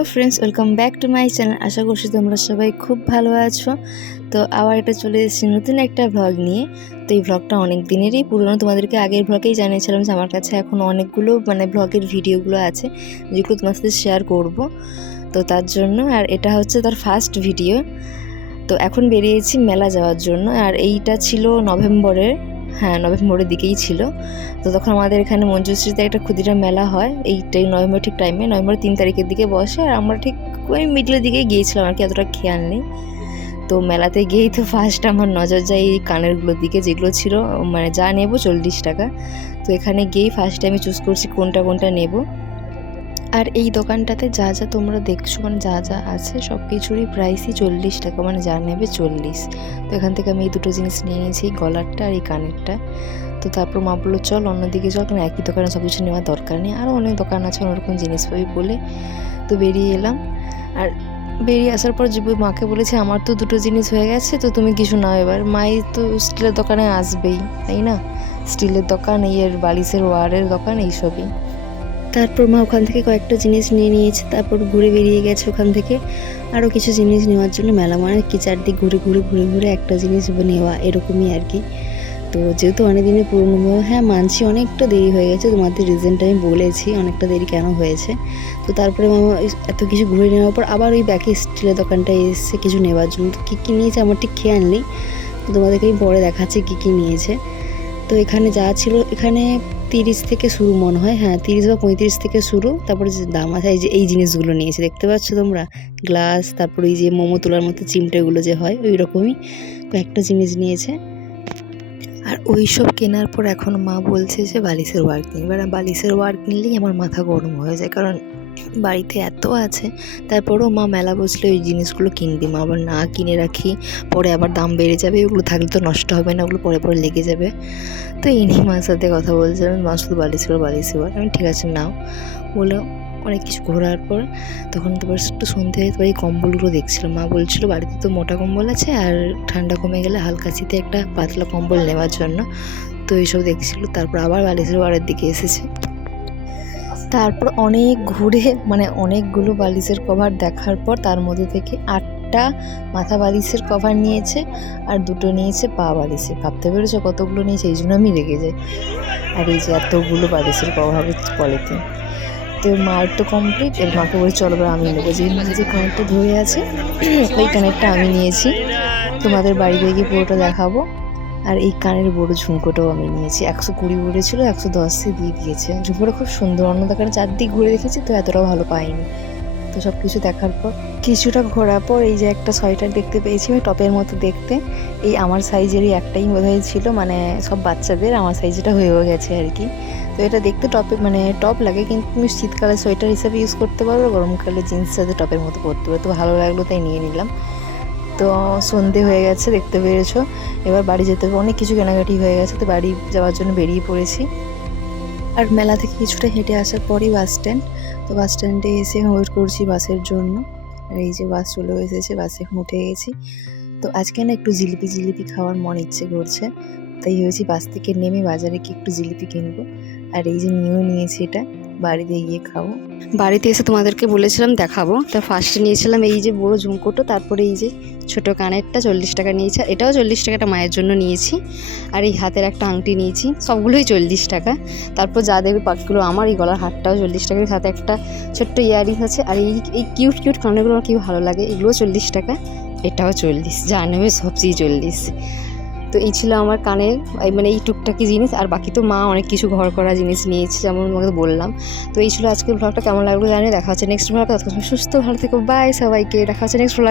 Hello friends, welcome back to my channel. আশা করছি তোমরা সবাই খুব ভালো আছো। তো আবার এটা চলে এসেছি নতুন একটা ভ্লগ নিয়ে। তো এই ভ্লগটা অনেক দিনেরই পুরনো। তোমাদেরকে আগের ভ্লগেই জানিয়েছিলাম যে আমার কাছে এখন অনেকগুলো মানে ভ্লগের ভিডিওগুলো আছে। যেগুলো তোমার সাথে শেয়ার করব। তো তার জন্য, আর এটা হচ্ছে তার ফার্স্ট ভিডিও তো এখন বেরিয়েছি মেলা যাওয়ার জন্য। আর এইটা ছিল নভেম্বরের হ্যাঁ নভেম্বর মোড়ের দিকেই ছিল। তো তখন আমাদের এখানে মঞ্জুশ্রীতে একটা ক্ষুদিরাম মেলা হয়। এইটাই নভেম্বর ঠিক টাইমে নভেম্বর তিন তারিখের দিকে বসে। আর আমরা ঠিক ওই মিডলের দিকেই গিয়েছিলাম, আর কি এতটা খেয়াল নেই। তো মেলাতে গিয়েই তো ফার্স্ট আমার নজর যায় এই কানেরগুলোর দিকে, যেগুলো ছিল মানে যা নেব চল্লিশ টাকা। তো এখানে গিয়েই ফার্স্টে আমি চুজ করছি কোনটা কোনটা নেব। আর এই দোকানটাতে যা যা তোমরা দেখছ মানে যা যা আছে, সব কিছুরই প্রাইসই চল্লিশ টাকা মানে যা নেবে চল্লিশ। তো এখান থেকে আমি এই দুটো জিনিস নিয়ে নিয়েছি, এই গলারটা আর এই কানেরটা। তো তারপর মা বলল, চল অন্যদিকে চল, কারণ একই দোকানে সব কিছু নেওয়ার দরকার নেই। আরও অনেক দোকান আছে অন্যরকম জিনিস পাবি বলে। তো বেরিয়ে এলাম। আর বেরিয়ে আসার পর যে মাকে বলেছে, আমার তো দুটো জিনিস হয়ে গেছে, তো তুমি কিছু নাও এবার। মাই তো স্টিলের দোকানে আসবেই, তাই না? স্টিলের দোকান, ইয়ের বালিশের ওয়ারের দোকান, এইসবই। তারপর মা ওখান থেকে কয়েকটা জিনিস নিয়ে নিয়েছে, তারপর ঘুরে বেরিয়ে গেছে ওখান থেকে। আরও কিছু জিনিস নেওয়ার জন্য মেলা মানে কি চারদিক ঘুরে ঘুরে ঘুরে ঘুরে একটা জিনিস নেওয়া এরকমই আর কি। তো যেহেতু অনেক দিনের পুরনো হ্যাঁ মানছি অনেকটা দেরি হয়ে গেছে, তোমাদের রিজনটা আমি বলেছি অনেকটা দেরি কেন হয়েছে। তো তারপরে মামা এত কিছু ঘুরে নেওয়ার পর আবার ওই ব্যাকে স্টিলের দোকানটায় এসেছে কিছু নেওয়ার জন্য। কী কী নিয়েছে আমার ঠিক খেয়াল নেই। তোমাদেরকে আমি পরে দেখাচ্ছি কী কী নিয়েছে। তো এখানে যা ছিল, এখানে তিরিশ থেকে শুরু মনে হয়। হ্যাঁ তিরিশ বা পঁয়ত্রিশ থেকে শুরু। তারপরে যে দাম আছে, এই যে, এই জিনিসগুলো নিয়েছে। দেখতে পাচ্ছ তোমরা? গ্লাস, তারপরে এই যে মোমো তোলার মতো চিমটেগুলো যে হয় ওই রকমই কয়েকটা জিনিস নিয়েছে। আর ওই সব কেনার পর এখন মা বলছে যে বালিশের ওয়ার কিনবে এবার বালিশের ওয়ার কিনলেই আমার মাথা গরম হয়ে যায়, কারণ বাড়িতে এত আছে, তারপরেও মা মেলা বসলে ওই জিনিসগুলো কিনবি। মা আবার না কিনে রাখি, পরে আবার দাম বেড়ে যাবে, ওগুলো থাকলে তো নষ্ট হবে না, ওগুলো পরে পরে লেগে যাবে। তো এই নিয়ে মার সাথে কথা বলছিলাম, মা শুধু বালিশের বালিশের ওয়ার আমি ঠিক আছে, নাও। বলে অনেক কিছু ঘোরার পর তখন তারপর একটু সন্ধে হয়ে তারপর এই কম্বলগুলো দেখছিলাম। মা বলছিল বাড়িতে তো মোটা কম্বল আছে আর ঠান্ডা কমে গেলে হালকা শীতে একটা পাতলা কম্বল নেওয়ার জন্য। তো এইসব দেখছিল তারপর আবার বালিশের ওয়ারের দিকে এসেছে। তারপর অনেক ঘুরে মানে অনেকগুলো বালিশের কভার দেখার পর তার মধ্যে থেকে আটটা মাথা বালিশের কভার নিয়েছে আর দুটো নিয়েছে পা বালিশে ভাবতে পেরেছ কতগুলো নিয়েছে? এই জন্য আমি রেগে যাই। আর এই যে এতগুলো বালিশের কভারের পলিথিন তো মার তো কমপ্লিট এর মাকে বলে, চলো এবার আমি নেব। যে যে কানেরটা ধরে আছে, ওই কানেরটা আমি নিয়েছি। তোমাদের বাড়িতে গিয়ে পুরোটা দেখাবো। আর এই কানের বড় ঝুমকোটাও আমি নিয়েছি। একশো কুড়ি বড়ে ছিল একশো দশে দিয়ে দিয়েছে। ঝুমকোটা খুব সুন্দর। অন্য দোকানে চারদিক ঘুরে দেখেছি, তো এতটাও ভালো পাইনি। তো সব কিছু দেখার পর কিছুটা ঘোরার পর এই যে একটা সোয়েটার দেখতে পেয়েছি, ওই টপের মতো দেখতে। এই আমার সাইজেরই একটাই বোধহয় ছিল মানে সব বাচ্চাদের আমার সাইজটা হয়েও গেছে আর কি। তো এটা দেখতে টপে মানে টপ লাগে, কিন্তু তুমি শীতকালে সোয়েটার হিসাবে ইউজ করতে পারো, গরমকালে জিন্স সাথে টপের মতো পরতে পারো। তো ভালো লাগল তাই নিয়ে নিলাম। তো সন্ধে হয়ে গেছে, দেখতে পেরেছ। এবার বাড়ি যেতে অনেক কিছু কেনাকাটি হয়ে গেছে, তো বাড়ি যাওয়ার জন্য বেরিয়ে পড়েছি। আর মেলা থেকে কিছুটা হেঁটে আসার পরই বাস স্ট্যান্ড তো বাস স্ট্যান্ডে এসে ওয়েট করছি বাসের জন্য। আর এই যে বাস চলে এসেছে, বাসে উঠে গেছি। তো আজকে না একটু জিলিপি জিলিপি খাওয়ার মন ইচ্ছে করছে, তাই হয়েছি বাস থেকে নেমে বাজারে কি একটু জিলিপি কিনবো। আর এই যে নিয়েও নিয়েছি এটা বাড়িতে গিয়ে খাব। বাড়িতে এসে তোমাদেরকে বলেছিলাম দেখাবো। তা ফার্স্টে নিয়েছিলাম এই যে বড় ঝুমকোটো, তারপরে এই যে ছোট কানেরটা চল্লিশ টাকা নিয়েছি। এটাও চল্লিশ টাকাটা মায়ের জন্য নিয়েছি। আর এই হাতের একটা আংটি নিয়েছি। সবগুলোই চল্লিশ টাকা। তারপর যা দেবে পাকগুলো আমার, এই গলার হারটাও চল্লিশ টাকার সাথে একটা ছোট্ট ইয়ারিংস আছে। আর এই এই কিউট কিউট কানেরগুলো আমার কি ভালো লাগে? এগুলোও চল্লিশ টাকা। এটাও চল্লিশ। যা নেবে সবচেয়ে চল্লিশ। তো এই ছিল আমার কানের মানে এই টুকটাকি জিনিস, আর বাকি তো মা অনেক কিছু ঘর করা জিনিস নিয়েছে, যেমন তোমাকে বললাম। তো এই ছিল আজকের ব্লগটা কেমন লাগল জানি দেখা হচ্ছে নেক্সট ব্লগটা সুস্থ, ভালো থেকো বাই সবাইকে, দেখা হচ্ছে নেক্সট ব্লগ